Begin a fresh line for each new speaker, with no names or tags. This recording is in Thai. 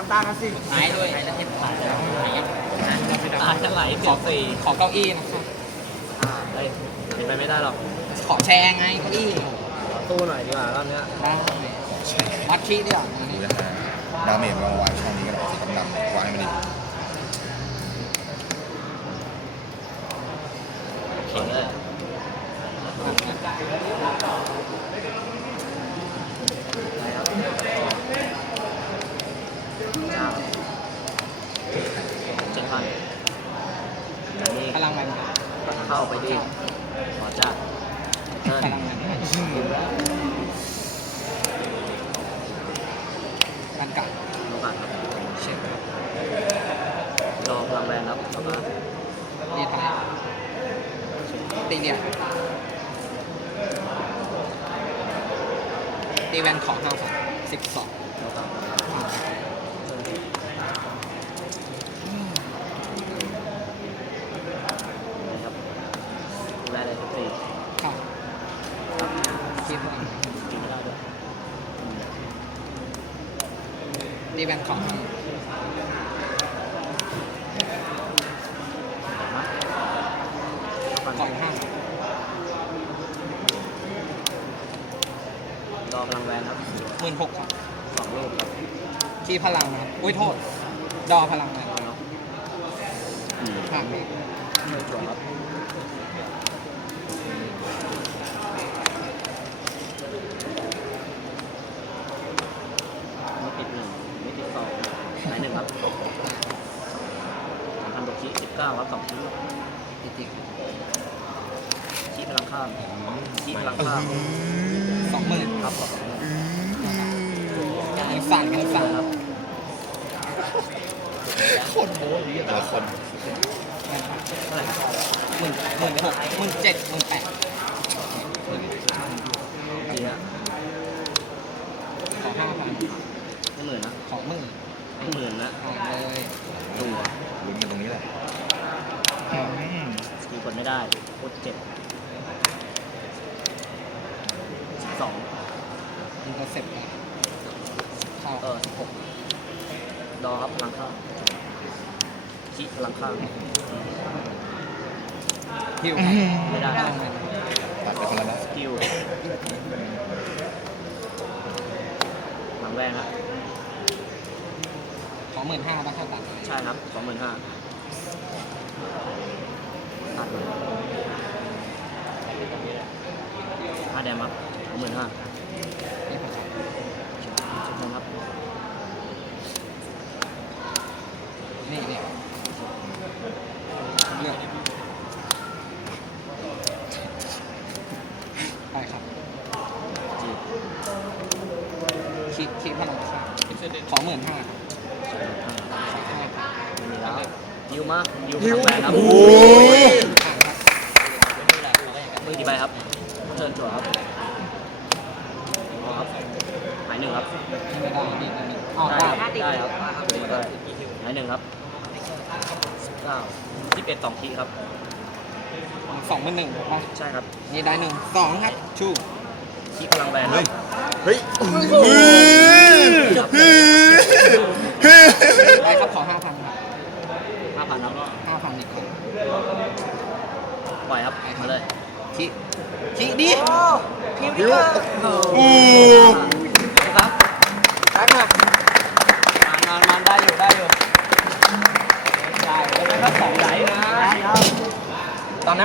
น้ำตาลนะสิ
หายด้วยหายแล้วเห็นตายแล้วตายทั้งหลาย
ขอเก้าอี้นะครับ
เฮ้ยเป็นไปไม่ได้หรอก
ขอแชร์ไงเก้าอี้
ขอตู้หน่อยดีกว่ารอบเนี้ย
ได้วัดขี้ดีกว่า
ดูนะฮะดาเมจวางช่องนี้ก็ได้สีดำๆวางให้มันดี
เขียนเลยอะไรครับเจ้า7,000อันนี้
พลังมัน
เข้าไปดิขอจ้าเชิญ
พลังมันกันกัด
ดูก่อนครับ
เช็ค
รอพลังแรงครับแล้วก็
นี่ทำตีเนี่ยตีแวนของ5 12
นะครับแรงเลยทุกที
ครับคิดว่า
กินไม่ได้ด้วย
ตีแวนของ
ฟัน
ก่อน5
รอพลังแรงครับ
16,000ครับ
2 ลูกครับ
คีพลังนะครับอุ้ยโทษ ดอพลังนะ
รอเนาะ
ผ่านไป
ไม่จวดครับไม่ติด1ไม่ติด2ไหน1ครับ3,000 6 19ครับ2 ชิ้น
จริง
ชี้พลังข้ามชี้พลังข้าม
ๆ20,000
ครับขอ2
ยังสั่นยังสั่น
ครับ
คนโม้ยแต่ละคน
เท่าไหร่ครับ
16,000 17,000 18,000
ดีฮะ
ขอ 5,000
ไม่หมื่นนะ
ขอ10,000
ไม่หมื่นนะ
ผ่านเลย
ตัว
ลุ้นกันตรงนี้แหละ
สกีกดไม่ได้โคตรเจ็บ12
อินเตอร์เซ็ปต์เข้า
16ดอครับพลังข้ามชี้พลังข้าม
ฮิว
ไม่ได้
พลังมัน
ตัดไปคนละนะ
สกิลหลังแรงครับ
ขอ15,000บ้างเท่าตัด
ใช่ครับ 25,000ตัดเลย5 แดมครับ 25,000
นี่ผม
ชุดนั้นครับ
นี่เลือกไปครับ
จีบ
คิดพลังค่าขอ15,000ครับ
ไม่มีแล้วยิวมากยิวพลังแรงครับ
โอ้ย
ผ่านครับ
มือกี่ใบครับเชิญจั่วครับอ๋อครับหาย1ครับ
ไม่ได้นี่อ๋อ
ได้
ได้
ครับได้ครับได้หาย1ครับ9 21 2ทีครับ
21,000ป่ะ
ใช่ครับ
นี่ได้2ครับชู
คีพลังแรงค
เฮ้
รับ
ย เฮ้ย
ได้ครับขอ5,000ครับ
5,000ครับ
5,000อีกคน
ปล่อยครับมาเลย
คิดิ
พิวโอ้
ครับ
ได้มา
มันได้อยู่ได้แล้วก็2 ไหลเลย